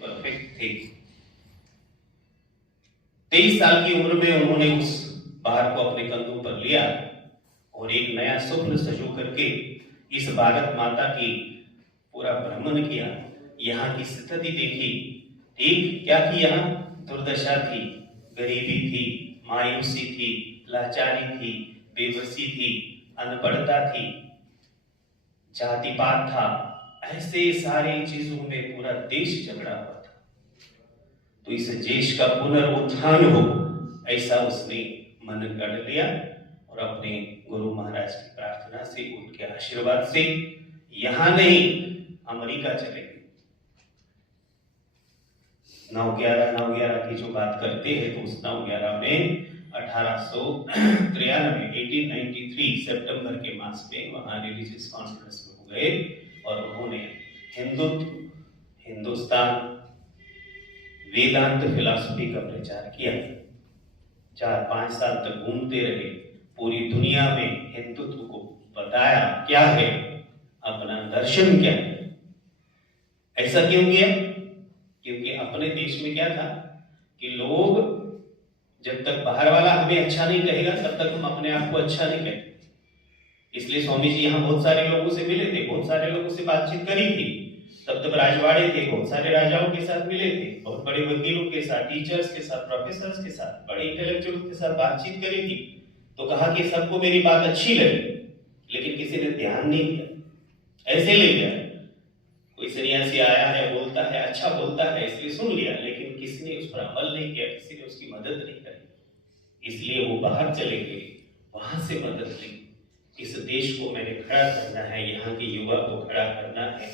Perfect थे। 23 साल की उम्र में उन्होंने उस भार को अपने कंधों पर लिया और एक नया स्वप्न सजो करके इस भारत माता की पूरा भ्रमण किया, यहाँ की स्थिति देखी। एक क्या थी, यहाँ दुर्दशा थी, गरीबी थी, मायूसी थी, लाचारी थी, बेबसी थी, अनपढ़ता थी, जातिपात था, ऐसे सारी चीजों में पूरा देश झगड़ा हुआ था। तो इस देश का पुनरुत्थान हो ऐसा उसने मन कर लिया और अपने गुरु महाराज की प्रार्थना से, उनके आशीर्वाद से यहां नहीं अमेरिका चले गए। 9/11 की जो बात करते हैं तो उस 9/11 में 1893 सितंबर के मास में वहां रिलीजियस कॉन्फ्रेंस में हो गए और उन्होंने हिंदुस्तान वेदांत फिलॉसफी का प्रचार किया। 4-5 साल तक घूमते रहे, पूरी दुनिया में हिंदुत्व को बताया क्या है, अपना दर्शन क्या है। ऐसा क्यों किया? क्योंकि अपने देश में क्या था कि लोग जब तक बाहर वाला हमें अच्छा नहीं कहेगा तब तक हम अपने आप को अच्छा नहीं कहते। इसलिए स्वामी जी यहाँ बहुत सारे लोगों से मिले थे, बहुत सारे लोगों से बातचीत करी थी। तब राजवाड़े थे, बहुत सारे राजाओं के साथ मिले थे, बहुत बड़े वकीलों के साथ, टीचर्स के साथ, प्रोफेसर्स के साथ, बड़े इंटेलेक्चुअल के साथ बातचीत करी थी। तो कहा कि सबको मेरी बात अच्छी लगी, लेकिन किसी ने ध्यान नहीं दिया, ऐसे ले लिया। कोई सन्यासी आया है, बोलता है, अच्छा बोलता है, इसलिए सुन लिया, लेकिन किसी ने उस पर अमल नहीं किया, किसी ने उसकी मदद नहीं करी। इसलिए वो बाहर चले गए, वहां से मदद ली। इस देश को मैंने खड़ा करना है, यहाँ के युवा को खड़ा करना है,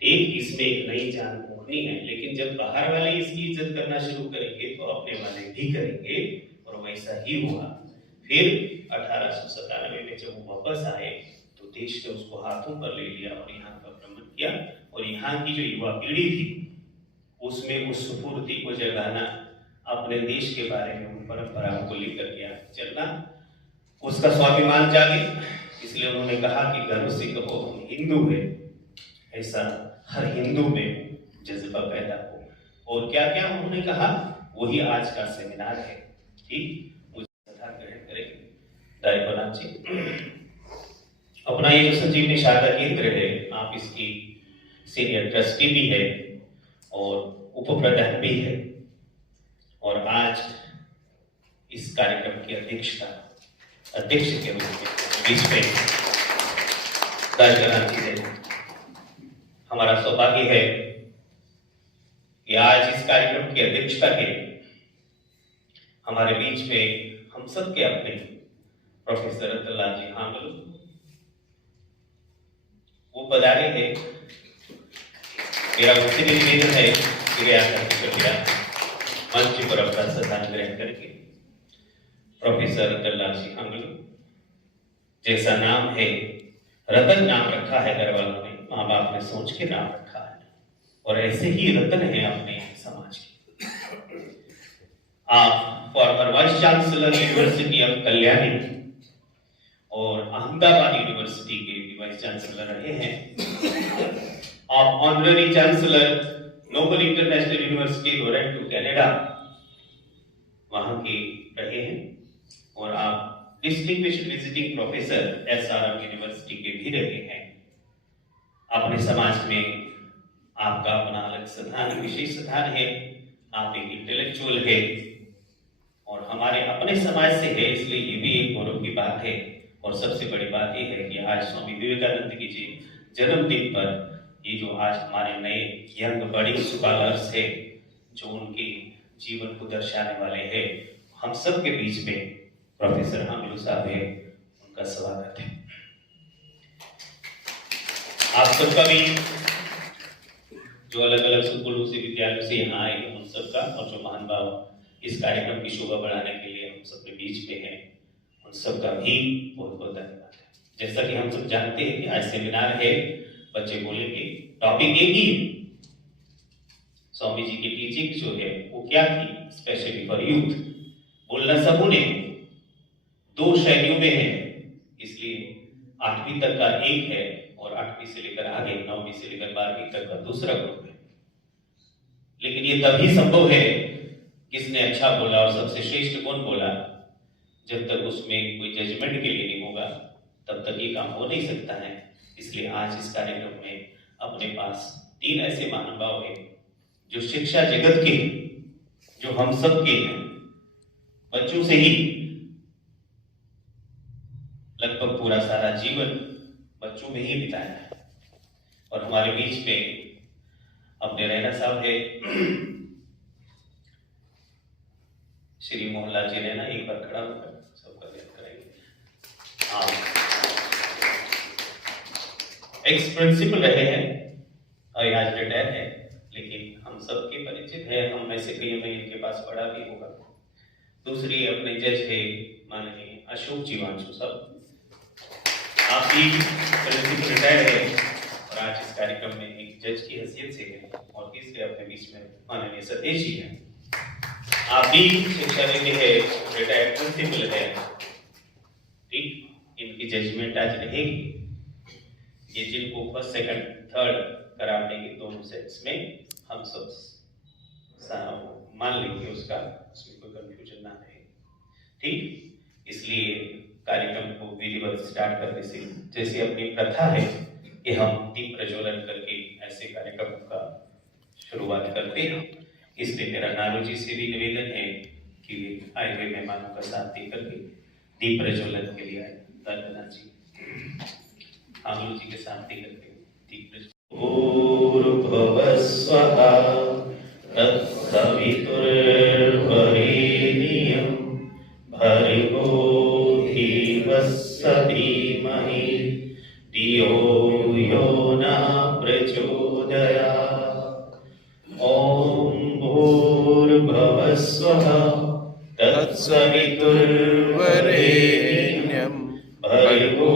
ठीक, इसमें एक नई जान फूंकनी है। लेकिन जब बाहर वाले इसकी इज्जत करना शुरू करेंगे तो अपने वाले भी करेंगे और वैसा ही हुआ। फिर 1897 में जब वो वापस आए तो देश ने उसको हाथों पर ले लिया और यहाँ का भ्रमण किया और यहाँ की जो युवा पीढ़ी थी उसमें उस स्फूर्ति को जगाना, अपने देश के बारे में उन परंपराओं को लेकर के चलना, उसका स्वाभिमान जागे। इसलिए उन्होंने कहा कि गर्व से कहो हम हिंदू हैं, ऐसा हर हिंदू में जज्बा पैदा हो। और क्या क्या उन्होंने कहा वही आज का सेमिनार है। ठीक, मुझे ग्रहण करेंगे दायित्वनाथ जी। अपना ये जो संजीवनी शारदा केंद्र है, आप इसकी सीनियर ट्रस्टी भी है और उप प्रधान भी है और आज इस कार्यक्रम की अध्यक्ष के रूप में बीच में दायित्वनाथ जी है। हमारा सौभाग्य है कि आज इस कार्यक्रम की अध्यक्षता के हमारे बीच में हम सब के अपने प्रोफेसर रतनलाल जी हामिल वो पधारे हैं। मेरा उनसे निवेदन है कि मंच पर अपना स्थान ग्रहण करके प्रोफेसर रतनलाल जी हामिल, जैसा नाम है, रतन नाम रखा है घर वालों ने, माँ बाप ने सोच के नाम रखा है और ऐसे ही रतन है अपने समाज के। आप former vice chancellor university of Kalyani और अहमदाबाद यूनिवर्सिटी के वाइस चांसलर रहे हैं। आप honorary chancellor Noble International University Toronto Canada वहां के रहे हैं और आप distinguished visiting professor SRM university के भी रहे हैं। अपने समाज में आपका अपना अलग स्थान, विशेष स्थान है। आप एक इंटेलेक्चुअल है और हमारे अपने समाज से है, इसलिए ये भी एक गौरव की बात है। और सबसे बड़ी बात यह है कि आज स्वामी विवेकानंद की जी जन्मदिन पर ये जो आज हमारे नए यंग बड़िंग स्कॉलर्स है जो उनके जीवन को दर्शाने वाले हैं, हम सब के बीच में प्रोफेसर हामिल साहब है, उनका स्वागत है। आप सबका भी जो अलग अलग स्कूलों से, विद्यालयों से यहाँ आए उन सबका, और जो महान भाव इस कार्यक्रम की शोभा बढ़ाने के लिए हम सबके बीच में हैं, उन सबका भी बहुत बहुत धन्यवाद है। जैसा कि हम सब जानते हैं कि आज सेमिनार है, बच्चे बोलेंगे, टॉपिक एक ही है। स्वामी जी की टीचिंग जो है वो क्या थी, स्पेशली फॉर यूथ। बोलना सबों ने 2 शैलियों में है, इसलिए 8वीं तक का एक है और 8वीं से लेकर आगे 9वीं से लेकर 12वीं तक का दूसरा ग्रुप है। लेकिन ये तभी संभव है, किसने अच्छा बोला और सबसे श्रेष्ठ कौन बोला, जब तक उसमें कोई जजमेंट के लिए नहीं होगा तब तक ये काम हो नहीं सकता है। इसलिए आज इस कार्यक्रम में अपने पास 3 ऐसे महानुभाव हैं जो शिक्षा जगत के, जो हम सब के हैं, बच्चों से ही लगभग पूरा सारा जीवन बच्चों में ही बिताया है। और हमारे बीच में अपने रैना साहब है, श्री मोहनलाल जी रैना, एक बार खड़ा होकर सबका व्यक्त करेंगे। हाँ, एक्स प्रिंसिपल रहे हैं और आज रिटायर है, लेकिन हम सबके परिचित है, हम में से कई में इनके पास पढ़ा भी होगा। दूसरी अपने जज है माननीय अशोक जीवांशु साहब, आप भी प्रिंसिपल रिटायर है और आज इस कार्यक्रम में एक जज की हैसियत से है। और तीसरे अपने बीच में माननीय सतीश जी हैं, आप भी शिक्षा देते हैं, रिटायर्ड प्रिंसिपल है। ठीक, इनकी जजमेंट आज रहेगी। ये जिनको फर्स्ट सेकंड थर्ड करार देंगे दोनों सेट्स में, हम सब मान लेंगे उसका, उसमें कोई कंफ्यूजन ना रहे। ठीक, इसलिए कार्यक्रम को विधिवत स्टार्ट करने से, जैसे अपनी प्रथा है कि हम दीप प्रज्वलन करके ऐसे कार्यक्रम का शुरुआत करते हैं, इसलिए मेरा नारू जी से भी निवेदन है कि आए हुए मेहमानों का साथ दे करके दीप प्रज्वलन के लिए आए। धन्यवाद जी, नारू जी के साथ दे करके दीप प्रज्वलन। भूर्भुवस्वः तत्सवितुर्वरेण्यं भर्गो देवस्य धीमहि धियो यो नः प्रचोदयात्। ॐ भूर्भुवस्वः तत्सवितुर्वरेण्यं भर्गो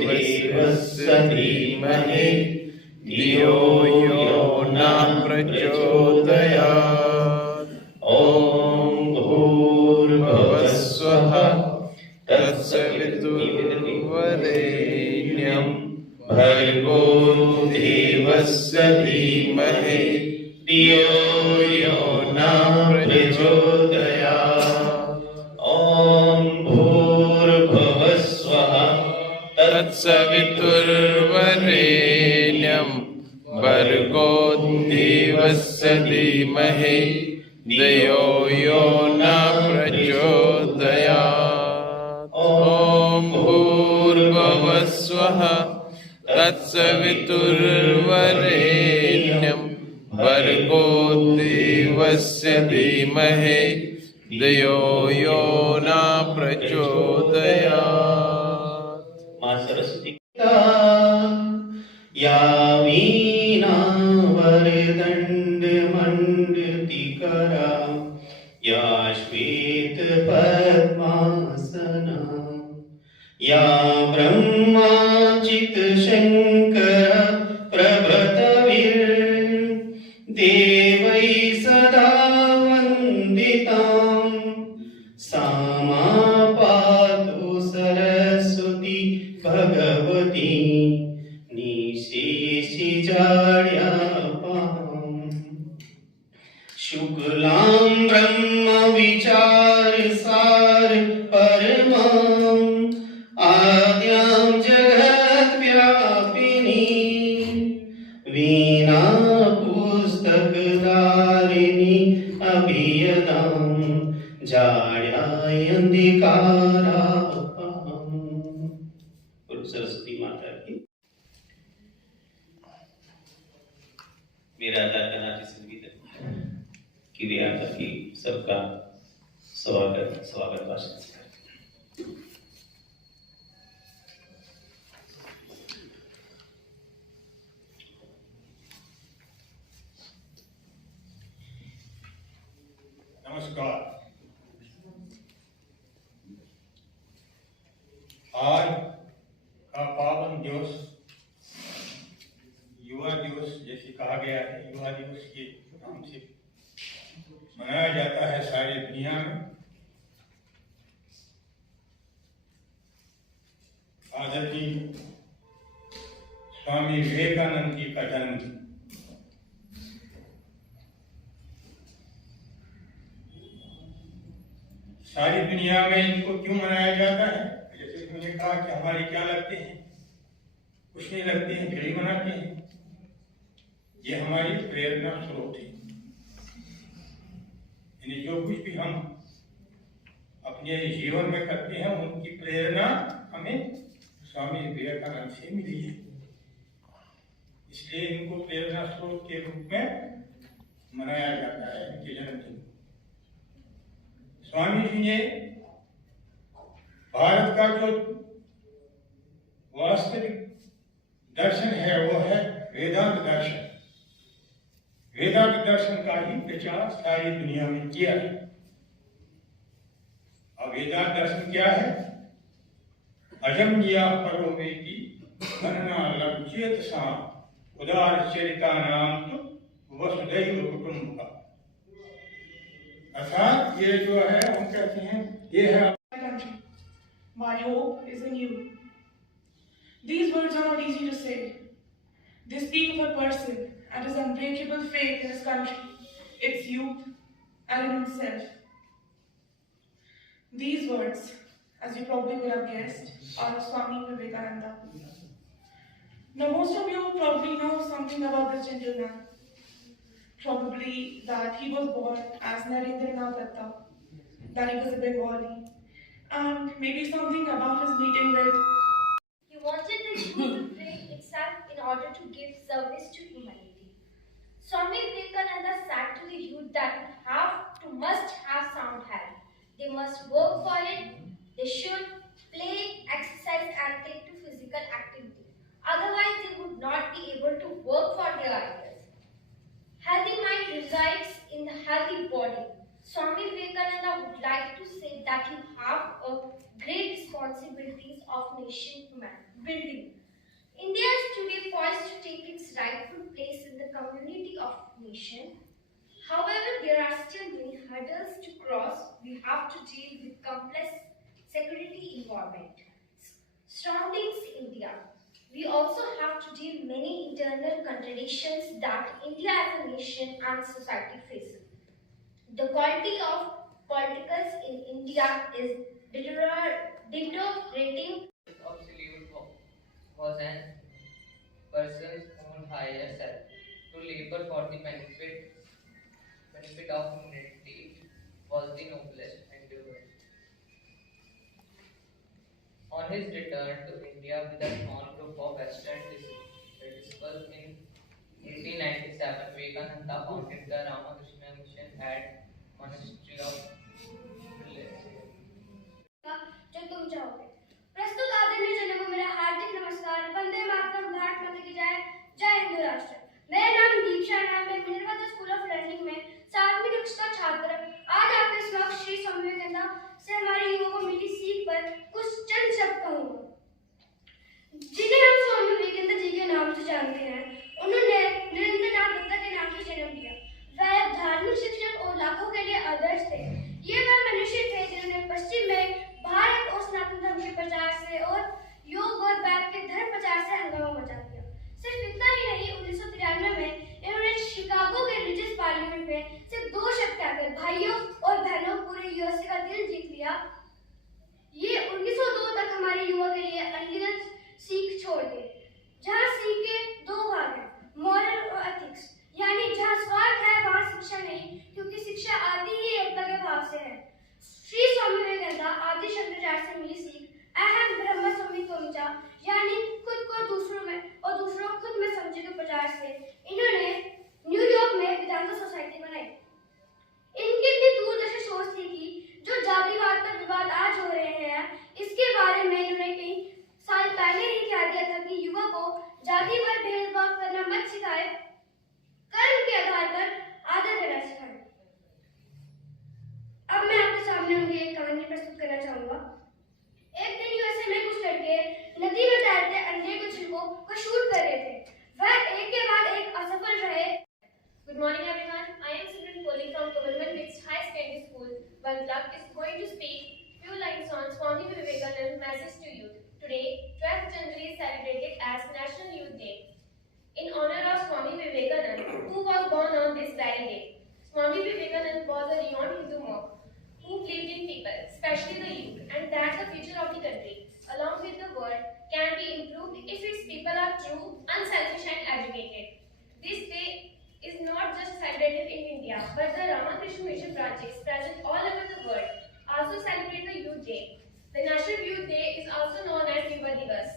देवस्य धीमहि धियो यो नः प्रचोदयात्। ॐ भूर्भुवस्वः तत्सवितुर्वरेण्यं भर्गो देवस्य धीमहि धियो यो नः प्रचोदयात्। ॐ भूर्भुवस्वः तत्सवितुर्वरेण्यं भर्गो देवस्य धीमहि धियो यो नः प्रचोदयात्। ॐ भूर्भुवस्वः तत्सवितुर्वरेण्यं भर्गो देवस्य धीमहि धियो यो नः प्रचोदयात्। मां सरस्वती या वीणा वरदंड मंडितकरा, या श्वेत पद्मासना, या ब्रह्माचित शंकर प्रभृतवीर देवै सदा वंदितां, सा मां पातु सरस्वती भगवती निशेषिजाड्यापां। शुक्लां ब्रह्म विचार सार परमां, आद्यां जगत् व्यापिनी, वीणा पुस्तकधारिणी अभियतां, जाड्याय अंधिकारापां। सरस्वती माता की। मेरा अदा करना जिस निवेदन कि वे आकर की सबका स्वागत भाषण से करते हैं। नमस्कार। आज का पावन दिवस युवा दिवस जैसे कहा गया है, युवा दिवस के नाम से मनाया जाता है सारी दुनिया में। आदरणीय स्वामी विवेकानंद जी का जन्म सारी दुनिया में इनको क्यों मनाया जाता है? जैसे मैंने कहा कि हमारे क्या लगते हैं, कुछ नहीं लगते हैं, फिर भी मनाते हैं। ये हमारी प्रेरणा स्रोत है। यानी जो कुछ भी हम अपने जीवन में करते हैं उनकी प्रेरणा हमें स्वामी विवेकानंद से मिली है, इसलिए इनको प्रेरणा स्रोत के रूप में मनाया जाता है, इनके जन्मदिन। स्वामी जी ने भारत का जो वास्तविक दर्शन है वो है वेदांत दर्शन। वेदांत दर्शन का ही प्रचार सारी दुनिया में किया है। अब वेदांत दर्शन क्या है? अजम जिया परो वेदी गणना लज्जेत सा उदार चरिता नाम तो वसुदैव कुटुंब। अर्थात ये जो है हम कहते हैं ये है My hope is in you. These words are not easy to say. They speak of a person and his unbreakable faith in his country, its youth, and in himself. These words, as you probably would have guessed, are of Swami Vivekananda. Now, most of you probably know something about this gentleman. Probably that he was born as Narendranath Datta, that he was a Bengali, and maybe something about his meeting with. He wanted the youth to train itself in order to give service to humanity. Swami Vivekananda said to the youth that must have sound health. They must work for it. They should play, exercise, and take to physical activity. Otherwise, they would not be able to work for their ideas. Healthy mind resides in the healthy body. Swami Vivekananda would like to say that you have a great responsibilities of nation building. India is today poised to take its rightful place in the community of nation. However, there are still many hurdles to cross. We have to deal with complex security environment surrounding India. We also have to deal many internal contradictions that India as a nation and society faces. The quality of politicals in India is deteriorating. Absolute was an person's own higher self to labor for the benefit of humanity was the noblest endeavor. On his return to India with a small group of Western disciples in 1897, Vivekananda founded the Ramakrishna Mission at Monastery of जो तुम चाहोगे। प्रस्तुत आदरणीय जनों को मेरा हार्दिक नमस्कार। वंदे मातरम, भारत माता की जय, जय हिंद राष्ट्र। मेरा नाम दीक्षा है। मैं मिनर्वा स्कूल ऑफ लर्निंग में 7वीं कक्षा का छात्र। आज आपके समक्ष श्री स्वामी विवेकानंद से हमारे युवाओं को मिली सीख पर कुछ चंद शब्द कहूँगा, जिन्हें हम स्वामी विवेकानंद जी के नाम से जानते हैं। उन्होंने नरेंद्रनाथ दत्ता के नाम से जन्म लिया। वह धार्मिक शिक्षक और लाखों के लिए आदर्श थे। ये वह मनुष्य थे जिन्होंने पश्चिम में भारत और सनातन धर्म के प्रचार से और योग और वैद के धर्म प्रचार से हंगामा मचा दिया। सिर्फ इतना ही नहीं, 1993 में इन्होंने शिकागो के रिलीजियस पार्लियामेंट में सिर्फ 2 शब्द कहकर भाइयों और बहनों पूरे यूएसए का दिल जीत लिया। ये 1902 तक हमारे युवा के लिए अनगिनत सीख छोड़ गए, जहाँ सीख के 2 भाग हैं, मॉरल और एथिक्स। यानी जहाँ स्वार्थ है वहाँ शिक्षा नहीं, क्योंकि शिक्षा आती ही एकता के भाव से है। श्री स्वामी विवेकानंद आदि शंकराचार्य से मिली सीख अहम ब्रह्म स्वामित्वमिचा, यानी खुद को दूसरों में और दूसरों को खुद में समझे के प्रचार से इन्होंने न्यूयॉर्क में वेदांत सोसाइटी बनाई। इनकी भी दूरदर्शी सोच थी कि जो जातिवाद पर विवाद आज हो रहे हैं, इसके बारे में इन्होंने कई साल पहले ही कह दिया था कि युवा को जाति पर भेदभाव करना मत सिखाए, कर्म के आधार पर आदर करना सिखाए। अब मैं आपके सामने उनकी एक कहानी प्रस्तुत करना चाहूंगा। एक दिन यूएसए में कुछ लड़के नदी में तैरते अंडे के छिलकों को शूट कर रहे थे। वह एक के बाद एक असफल रहे। Good morning everyone. I am Simran Kohli from Government Mixed High Secondary School. One club is going to speak few lines on Swami Vivekananda's message to youth. Today, 12th January is celebrated as National Youth Day in honor of Swami Vivekananda, who was born on this very day. Swami Vivekananda was a renowned Hindu monk who believed in people, celebrated in India, but the Ramakrishna Mission projects present all over the world also celebrate the Youth Day. The National Youth Day is also known as Yuva Divas.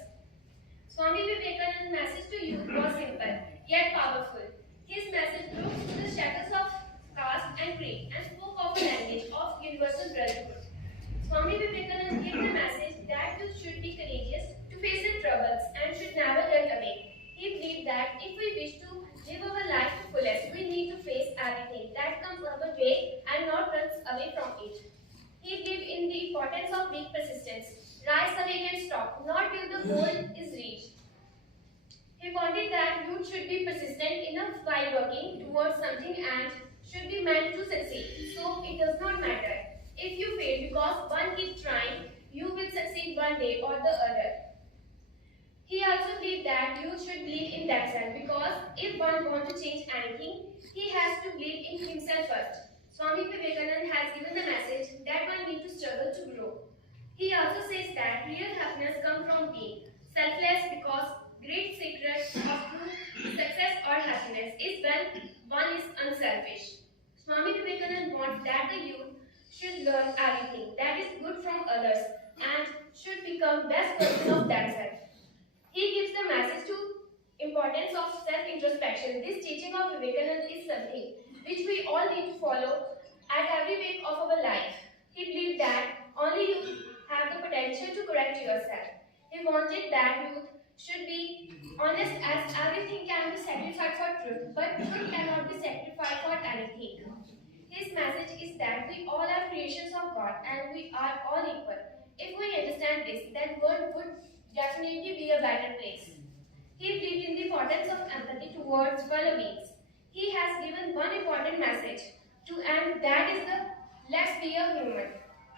Swami Vivekananda's message to youth was simple yet powerful. His message broke through the shackles of caste and creed and spoke of a language of universal brotherhood. Swami Vivekananda gave the message that youth should be courageous to face their troubles and should never run away. He believed that if we wish to live our life to fullest, we need to face everything that comes our way and not run away from it. He believed in the importance of weak persistence. Rise awake and stop, not till the goal is reached. He wanted that youth should be persistent enough while working towards something and should be meant to succeed. So it does not matter if you fail, because one keeps trying, you will succeed one day or the other. He also believed that youth should believe in themselves, because if one wants to change anything, he has to believe in himself first. Swami Vivekananda has given the message that one needs to struggle to grow. He also says that real happiness comes from being selfless, because great secret of true success or happiness is when one is unselfish. Swami Vivekananda wants that the youth should learn everything that is good from others and should become best version of themselves. He gives the message to importance of self-introspection. This teaching of Vivekananda is something which we all need to follow at every wake of our life. He believed that only you have the potential to correct yourself. He wanted that youth should be honest, as everything can be sacrificed for truth, but truth cannot be sacrificed for anything. His message is that we all are creations of God and we are all equal. If we understand this, then world would definitely be a better place. He believed in the importance of empathy towards fellow beings. He has given one important message to end, that is the let's be a human.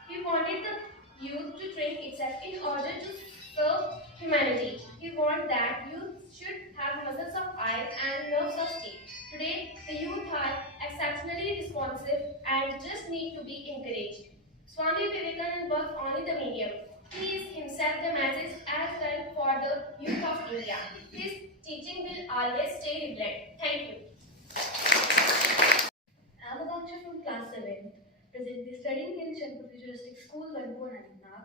He wanted the youth to train itself in order to serve humanity. He wanted that youth should have muscles of iron and nerves of steel. Today, the youth are exceptionally responsive and just need to be encouraged. Swami Vivekananda was only the medium. He is himself the message as well for the youth of India. His teaching will always stay relevant. Thank you. I am Abaksha from class 7th, presently studying in Shankar Futuristic School, Vanpur, Anantnag,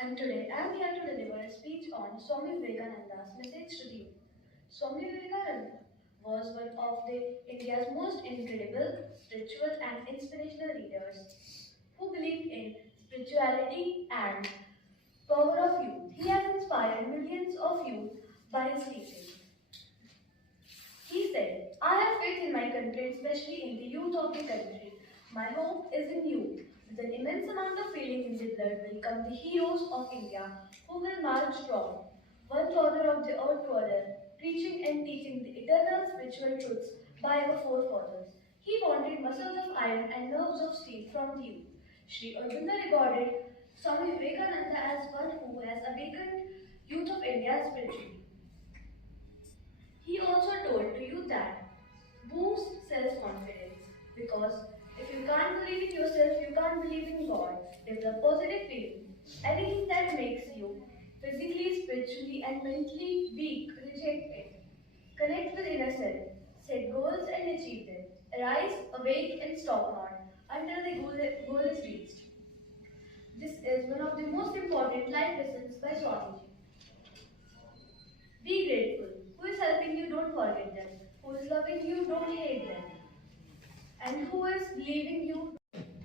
and today I am here to deliver a speech on Swami Vivekananda's message to the youth. Swami Vivekananda was one of India's most incredible, spiritual and inspirational leaders who believed in spirituality and power of youth. He has inspired millions of youth by his teaching. He said, I have faith in my country, especially in the youth of the country. My hope is in youth. With an immense amount of feeling in the blood will come the heroes of India who will march strong, one corner of the earth to other, preaching and teaching the eternal spiritual truths by our forefathers. He wanted muscles of iron and nerves of steel from the youth. Sri Aurobindo regarded Swami Vivekananda as one who has awakened youth of India spiritually. He also told to you that boost self-confidence, because if you can't believe in yourself, you can't believe in God. Develop positive feeling. Anything that makes you physically, spiritually and mentally weak, reject it. Connect with inner self. Set goals and achieve them. Arise, awake and stop not until the goal is reached. This is one of the most important life lessons by Swamiji. Be grateful. Who is helping you, don't forget them. Who is loving you, don't hate them. And who is leaving you.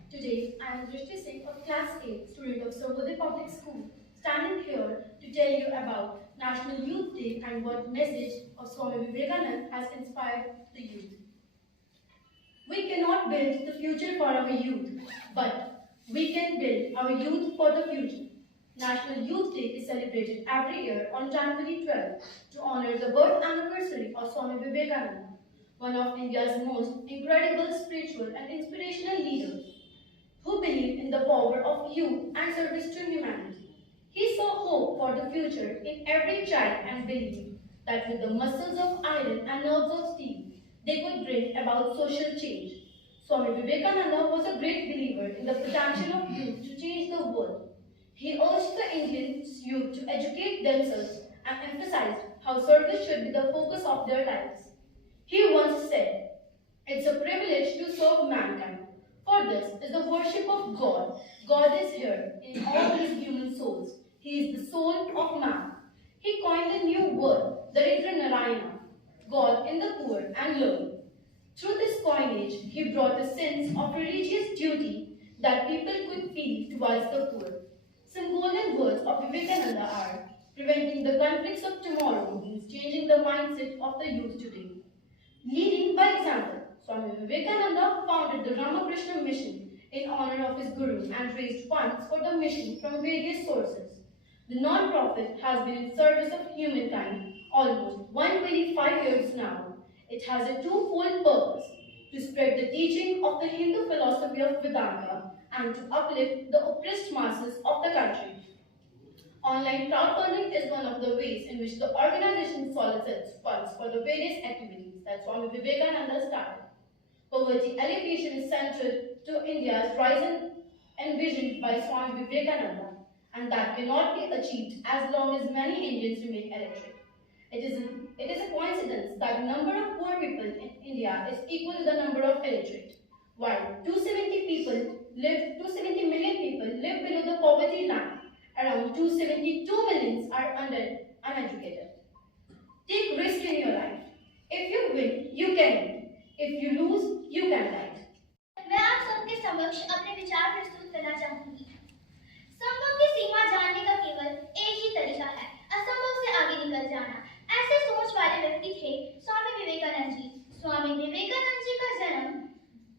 Today, I am Drishti Singh of Class 8, student of Sarvodaya Public School, standing here to tell you about National Youth Day and what message of Swami Vivekananda has inspired the youth. We cannot build the future for our youth, but we can build our youth for the future. National Youth Day is celebrated every year on January 12th to honor the birth anniversary of Swami Vivekananda, one of India's most incredible spiritual and inspirational leaders, who believed in the power of youth and service to humanity. He saw hope for the future in every child and believed that with the muscles of iron and nerves of steel, they could bring about social change. Swami Vivekananda was a great believer in the potential of youth to change the world. He urged the Indian youth to educate themselves and emphasized how service should be the focus of their lives. He once said, It's a privilege to serve mankind. For this is the worship of God. God is here in all his human souls. He is the soul of man. He coined a new word, Daridra Narayana, God in the poor and lowly. Through this coinage, he brought a sense of religious duty that people could feel towards the poor. Some golden words of Vivekananda are preventing the conflicts of tomorrow means changing the mindset of the youth today. Leading by example, Swami Vivekananda founded the Ramakrishna Mission in honor of his Guru and raised funds for the mission from various sources. The non-profit has been in service of humankind almost 125 years now. It has a twofold purpose: to spread the teaching of the Hindu philosophy of Vedanta and to uplift the oppressed masses of the country. Online crowdfunding is one of the ways in which the organization solicits funds for the various activities that Swami Vivekananda started. Poverty alleviation is central to India's rise and envisioned by Swami Vivekananda, and that cannot be achieved as long as many Indians remain illiterate. It is a coincidence that the number of poor people in India is equal to the number of illiterate. While 270 million people live below the poverty line, around 272 millions are uneducated. Take risk in your life. If you win, you can win. If you lose, you can write. मैं आप सबके समक्ष अपने विचार प्रस्तुत करना चाहूंगी। संभव की सीमा जानने का केवल एक ही तरीका है, असंभव से आगे निकल जाना। ऐसे सोच वाले व्यक्ति थे स्वामी विवेकानंद जी। स्वामी विवेकानंद जी का जन्म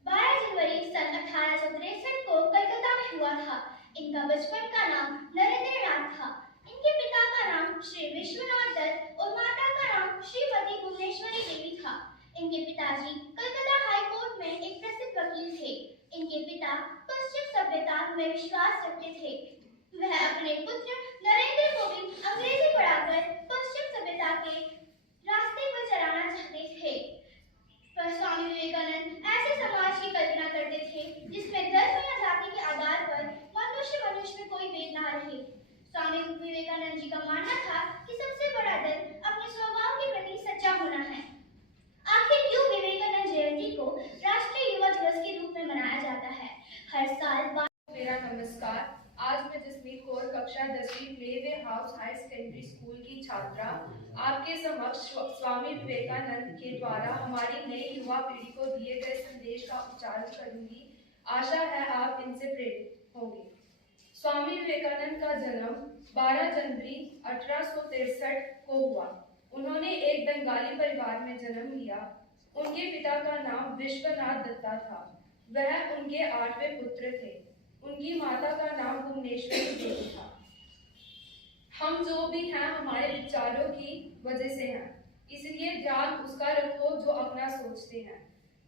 12 जनवरी सन 1863 को कलकत्ता में हुआ था। इनका बचपन का नाम नरेंद्र नाथ था। इनके पिता का नाम श्री विश्वनाथ दत्त और माता का नाम श्रीमती भुवनेश्वरी देवी था। इनके पिताजी कलकत्ता हाई कोर्ट में एक प्रसिद्ध वकील थे। इनके पिता पश्चिम सभ्यता में विश्वास रखते थे। वह अपने पुत्र नरेंद्र को भी अंग्रेजी पढ़ाकर पश्चिम सभ्यता के रास्ते पर चलाना चाहते थे। पर स्वामी विवेकानंद ऐसे समाज की कल्पना करते थे जिसमें धर्म या जाति के आधार पर मनुष्य में कोई भेद न रहे। स्वामी विवेकानंद जी का मानना था कि सबसे बड़ा धर्म अपने स्वभाव के प्रति सच्चा होना है। आखिर क्यों विवेकानंद जयंती को राष्ट्रीय युवा दिवस के रूप में मनाया जाता है? हर साल मेरा नमस्कार। आज मैं जसमीत कौर कक्षा 10वीं Playway house higher secondary school की छात्रा आपके समक्ष स्वामी विवेकानंद के द्वारा हमारी नई युवा पीढ़ी को दिए गए संदेश का उच्चारण करूंगी। आशा है आप इनसे प्रेरित होंगे। स्वामी विवेकानंद का जन्म 12 जनवरी 1863 को हुआ। उन्होंने एक बंगाली परिवार में जन्म लिया। उनके पिता का नाम विश्वनाथ दत्ता था। वह उनके 8वें पुत्र थे। उनकी माता का नाम भुवनेश्वरी देवी था। हम जो भी हैं हमारे विचारों की वजह से हैं, इसलिए ध्यान उसका रखो जो अपना सोचते हैं।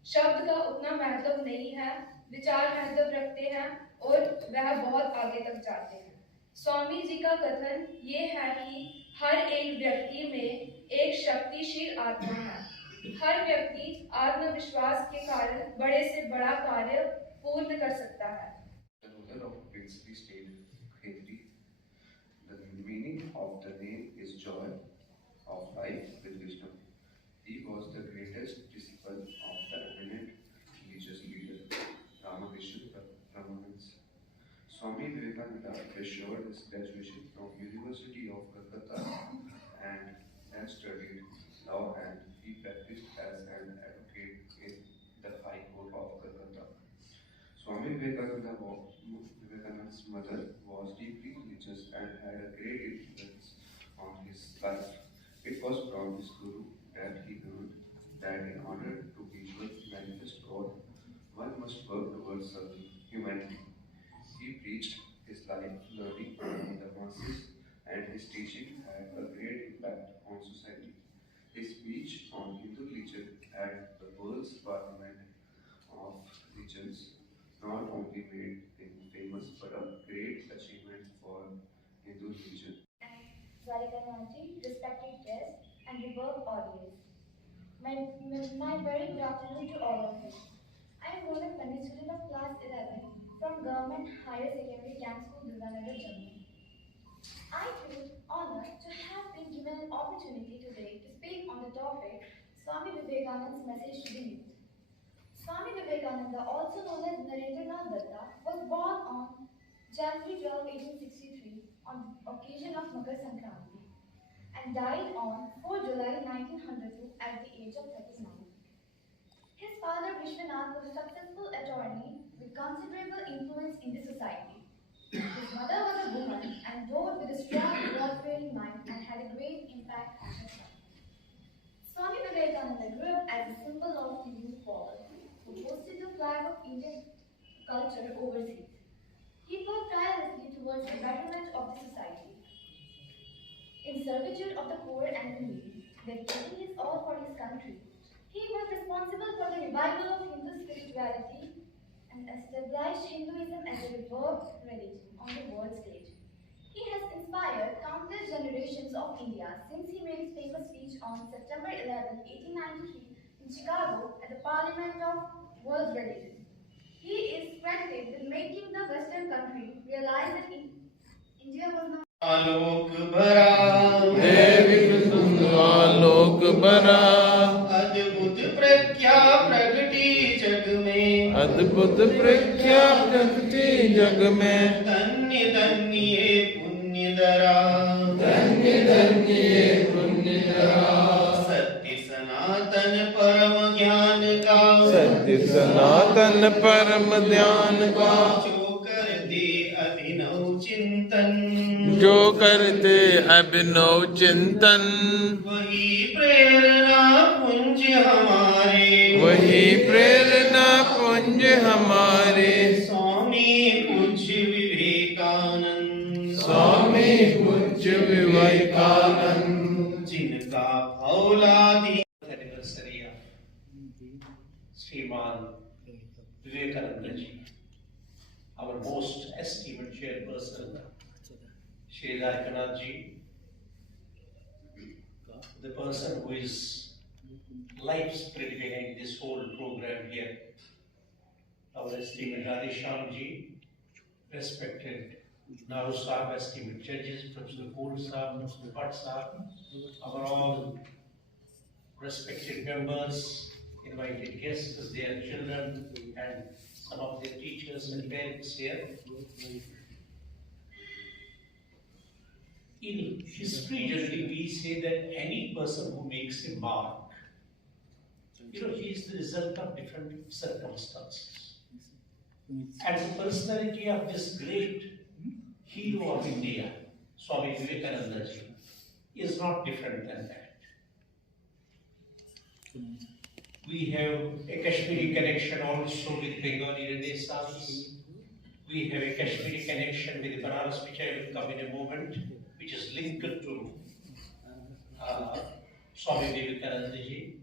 शब्द का उतना महत्व नहीं है, विचार महत्व रखते हैं और वह बहुत आगे तक जाते हैं। स्वामी जी का कथन ये है कि हर एक व्यक्ति में एक शक्तिशील आत्मा है। हर व्यक्ति आत्मविश्वास के कारण बड़े से बड़ा कार्य पूर्ण कर सकता है। The meaning of the name is joy of life with wisdom. He was the greatest disciple of the eminent religious leader Ramakrishna Paramahansa. Swami Vivekananda pursued his graduation from University of Calcutta and then studied law, and he practiced as an advocate in the High Court of Calcutta. Swami Vivekananda's mother was deeply religious and had a great influence on his life. It was from his Guru that he learned that in order to visually manifest God, one must work towards serving humanity. He preached his life learning among the masses, and his teaching had a great impact on society. His speech on Hindu religion at the World's Parliament of Religions not only made him famous but a great achievement for Hindu religion. Vaivekanandaji, respected guests and revered audience. My very good afternoon to all of you. I am Ronak Pandit, student of class 11 from Government Higher Secondary Camp School, Durganagar, Jammu. I feel honored to have been given an opportunity today to speak on the topic Swami Vivekananda's message to the youth. Swami Vivekananda, also known as Narendranath Datta, was born on January 12, 1863 on the occasion of Makar Sankranti and died on 4 July 1902 at the age of 39. His father Vishwanath was a successful attorney with considerable influence in the society. His mother was a woman endowed with a strong God-fearing mind and had a great impact on her son. Swami Vivekananda grew up as a symbol of the youth power who hosted the flag of Indian culture overseas. He worked tirelessly towards the betterment of the society. In servitude of the poor and the needy, dedicating his all for his country, he was responsible for the revival of Hindu spirituality and established Hinduism as a revered religion on the world stage. He has inspired countless generations of India since he made his famous speech on September 11, 1893 in Chicago at the Parliament of World Religion. He is credited with making the Western country realize that India was not आलोक भरा देवी आलोक भरा अद्भुत प्रज्ञा प्रगटी जग में अद्भुत प्रज्ञा प्रगति जग में धन्य धन्य ये पुण्य दरा धन्य धन्य ये पुण्य दरा सत्य सनातन परम ज्ञान का सत्य सनातन परम ध्यान का जो करते अभिनव जो करते अभिनव चिंतन चिंतन वही प्रेरणा पुंज हमारे वही प्रेरणा पुंज हमारे स्वामी पूज्य विवेकानंद स्वामी पूज्य विवेकानंद जिनका भौलादी एनिवर्सरी श्रीमान Vivekananda ji, our most esteemed chairperson, Shri Vivekananda ji, the person who is life spirit behind this whole program here, our esteemed Radhesham ji, respected Naru Sahib, esteemed judges, Professor Kohl Sahib, Professor Bhatt Sahib, our all respected members, invited guests, their children, and some of their teachers and parents here. In history, generally, we say that any person who makes a mark, he is the result of different circumstances. And the personality of this great hero of India, Swami Vivekananda ji, is not different than that. We have a Kashmiri connection also with Bengali Renaissance. We have a Kashmiri connection with Banaras, which I will come in a moment, which is linked to Swami Vivekananda ji.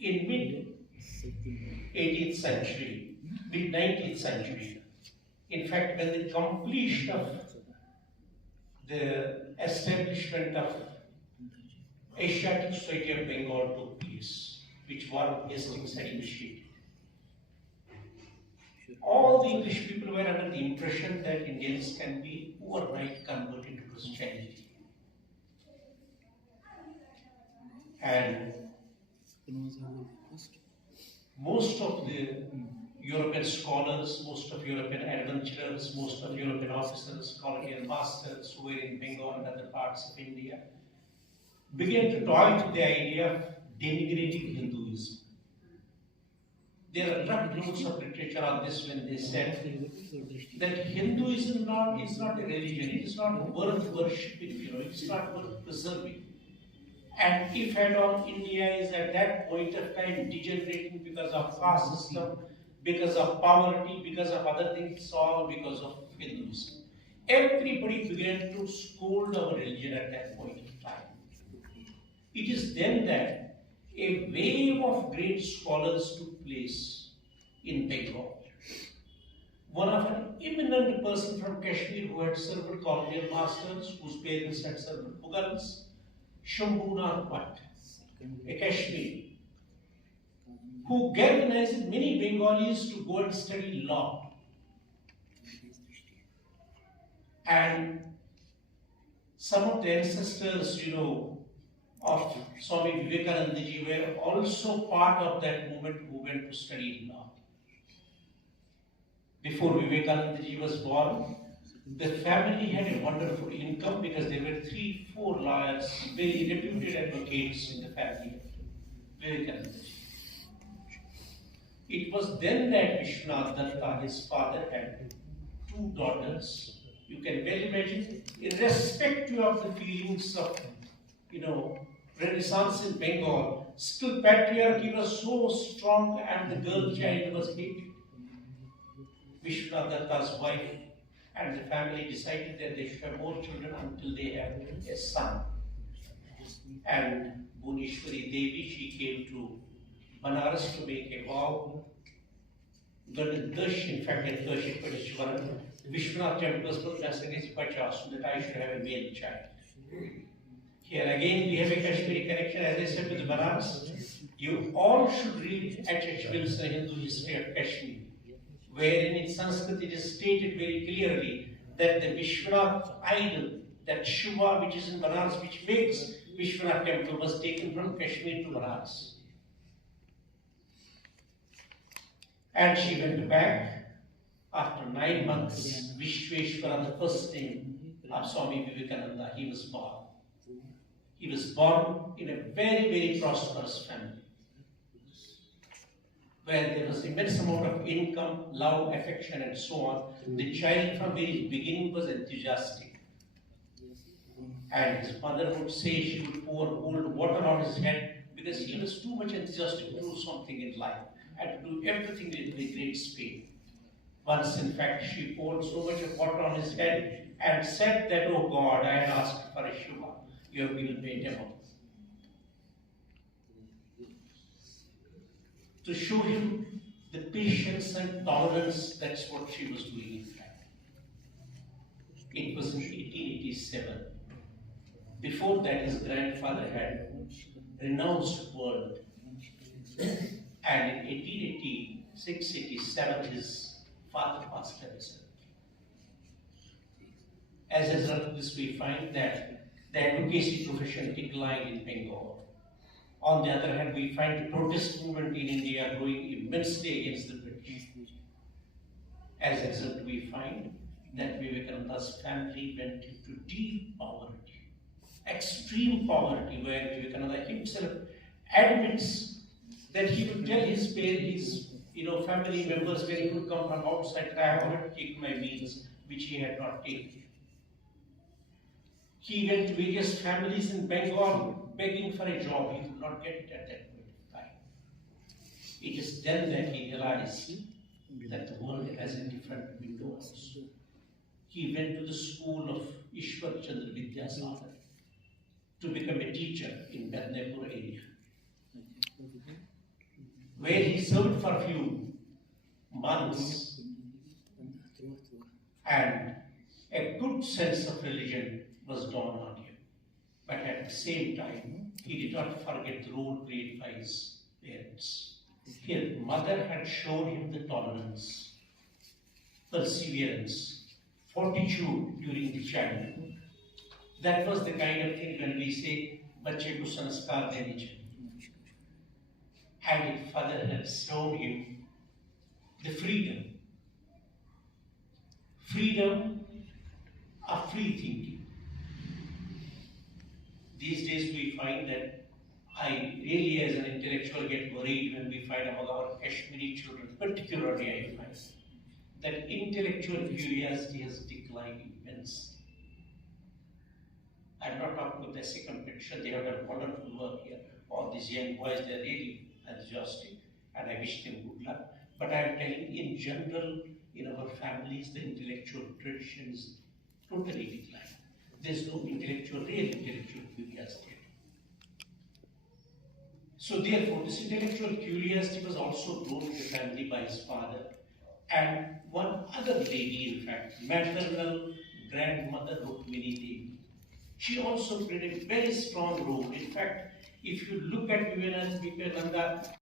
In mid-18th century, mid-19th century, in fact, when the completion of the establishment of Asiatic Society of Bengal took place, which Warren Hastings had initiated. All the English people were under the impression that Indians can be overnight converted to Christianity. And most of the European scholars, most of European adventurers, most of European officers, colonial masters who were in Bengal and other parts of India began to toy with the idea of denigrating Hinduism. There are truckloads of literature on this when they said that Hinduism is not a religion, it is not worth worshipping, it is not worth preserving. And if at all India is at that point of time degenerating because of caste system, because of poverty, because of other things, it's all because of Hinduism. Everybody began to scold our religion at that point of time. It is then that a wave of great scholars took place in Bengal. One of an eminent person from Kashmir who had served colonial masters, whose parents had served Mughals, Shambhunath Bhatt, a Kashmiri, who galvanized many Bengalis to go and study law. And some of the ancestors, of Swami Vivekananda ji were also part of that movement who went to study law. Before Vivekananda ji was born, the family had a wonderful income because there were 3-4 lawyers, very reputed advocates in the family of Vivekananda ji. It was then that Vishwanath Datta, his father, had 2 daughters. You can well imagine, irrespective of the feelings of, Renaissance in Bengal, still patriarchy was so strong and the girl child was hated. Vishwanath Datta's wife and the family decided that they should have more children until they have a son. And Bhuneshwari Devi, she came to Banaras to make a vow. In fact, at Vishwanath temple was put as against Pachas, so that I should have a male child. Here again we have a Kashmiri connection, as I said, with Banaras. You all should read H.H. Wilson, Hindu History of Kashmir, wherein in Sanskrit it is stated very clearly that the Vishwanath idol, that Shiva which is in Banaras, which makes Vishwanath temple, was taken from Kashmir to Banaras. And she went back after 9 months. Vishweshwara, the first name of Swami Vivekananda, he was born. He was born in a very, very prosperous family, where there was immense amount of income, love, affection, and so on. The child from very beginning was enthusiastic. And his mother would say she would pour cold water on his head because he was too much enthusiastic to do something in life and to do everything with great speed. Once, in fact, she poured so much of water on his head and said that, "Oh God, I had asked for a Shiva. You have given me a devil." To show him the patience and tolerance, that's what she was doing, in fact. It was in 1887. Before that, his grandfather had renounced world. And in 1886-87, his father passed away. As a result of this, we find that the advocacy profession declined in Bengal. On the other hand, we find the protest movement in India growing immensely against the British. As a result, we find that Vivekananda's family went into deep poverty, extreme poverty, where Vivekananda himself admits that he would tell his parents, family members, when he would come from outside, "I have already taken my meals," which he had not taken. He went to various families in Bengal begging for a job. He could not get it at that point of time. It is then that he realized that the world has a different window also. He went to the school of Ishwar Chandra Vidyasagar to become a teacher in Mednapur area, where he served for a few months, and a good sense of religion was dawned on him. But at the same time, he did not forget the role played by his parents. His mother had shown him the tolerance, perseverance, fortitude during the childhood. That was the kind of thing when we say, "Bachche ko sanskar dene chahiye." And his father had shown him the freedom of free thinking. These days we find that I really, as an intellectual, get worried when we find among our Kashmiri children, particularly I find that intellectual curiosity has declined immensely. I'm not talking about the second picture, they have done wonderful work here. All these young boys, they're really enthusiastic, and I wish them good luck. But I'm telling, in general, in our families, the intellectual tradition is totally declined. There's no real intellectual curiosity. So therefore, this intellectual curiosity was also grown in the family by his father. And one other lady, in fact, maternal grandmother Rukmini Devi, she also played a very strong role. In fact, if you look at Vivekananda,